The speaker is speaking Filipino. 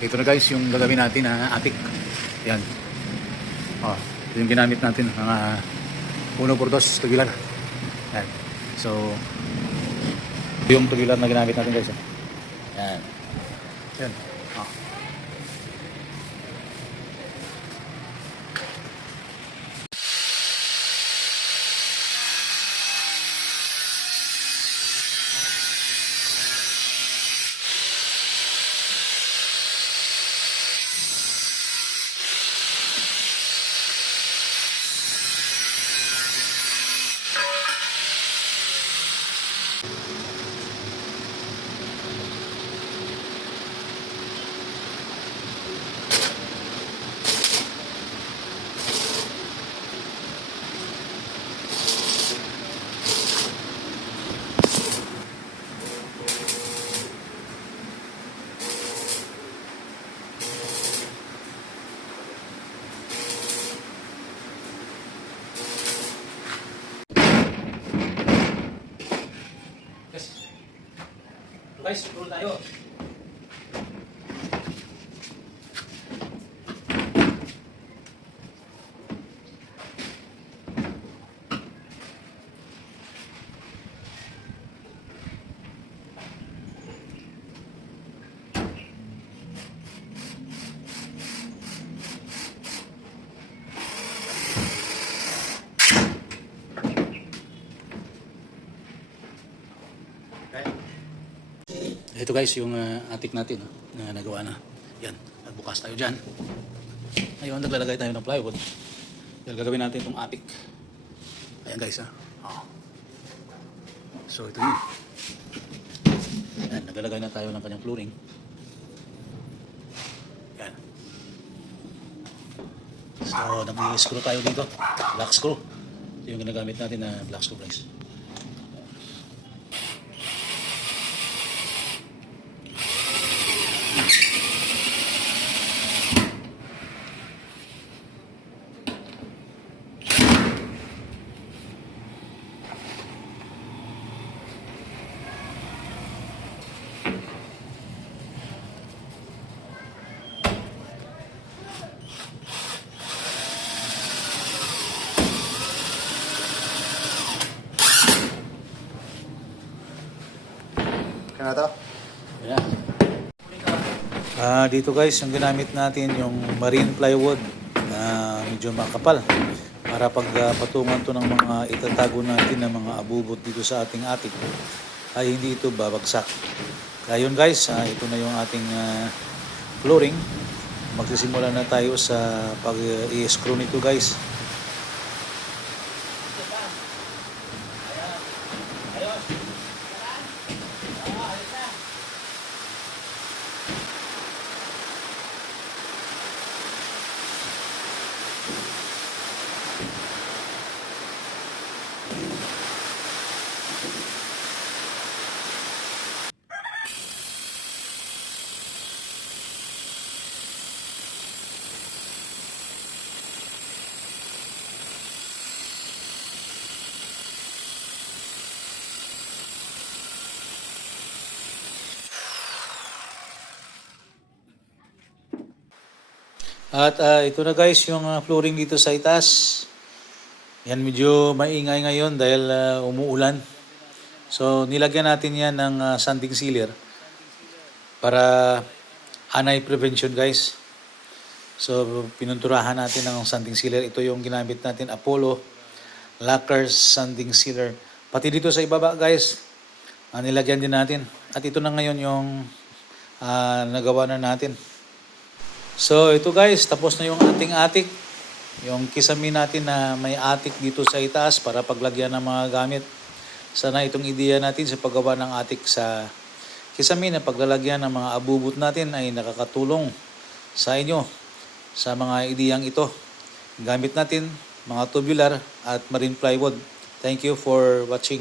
Ito na guys yung gagawin natin na attic. Yan. Oh, ito yung ginamit natin mga 1x2 tubular. Yan. So, yung tubular na ginamit natin guys. Yan. Yan. Oh. Guys, roll tayo. Ito guys yung attic natin na nagawa na. Yan, nagbukas tayo dyan. Ngayon naglalagay tayo ng plywood. Dahil gagawin natin itong attic. Ayan guys oh. So ito yun. Yan, naglalagay na tayo ng kanyang flooring. Yan. So nag-screw tayo dito. Black screw. Ito yung ginagamit natin na black screw guys. Kaya na to? Ayan. Dito guys, yung ginamit natin yung marine plywood na medyo makapal para pag patungan to ng mga itatago natin ng mga abubot dito sa ating attic ay hindi ito babagsak. Kaya yun guys, ito na yung ating flooring. Magsisimula na tayo sa pag-i-screw nito guys. At ito na guys yung flooring dito sa itaas. Yan medyo maingay ngayon dahil umuulan. So nilagyan natin yan ng sanding sealer para anay prevention guys. So pinunturahan natin ng sanding sealer. Ito yung ginamit natin, Apollo Lacquer Sanding Sealer. Pati dito sa ibaba guys, nilagyan din natin. At ito na ngayon yung nagawa na natin. So ito guys, tapos na yung ating attic. Yung kisame natin na may attic dito sa itaas para paglagyan ng mga gamit. Sana itong ideya natin sa paggawa ng attic sa kisame na paglalagyan ng mga abubot natin ay nakakatulong sa inyo sa mga ideyang ito. Gamit natin mga tubular at marine plywood. Thank you for watching.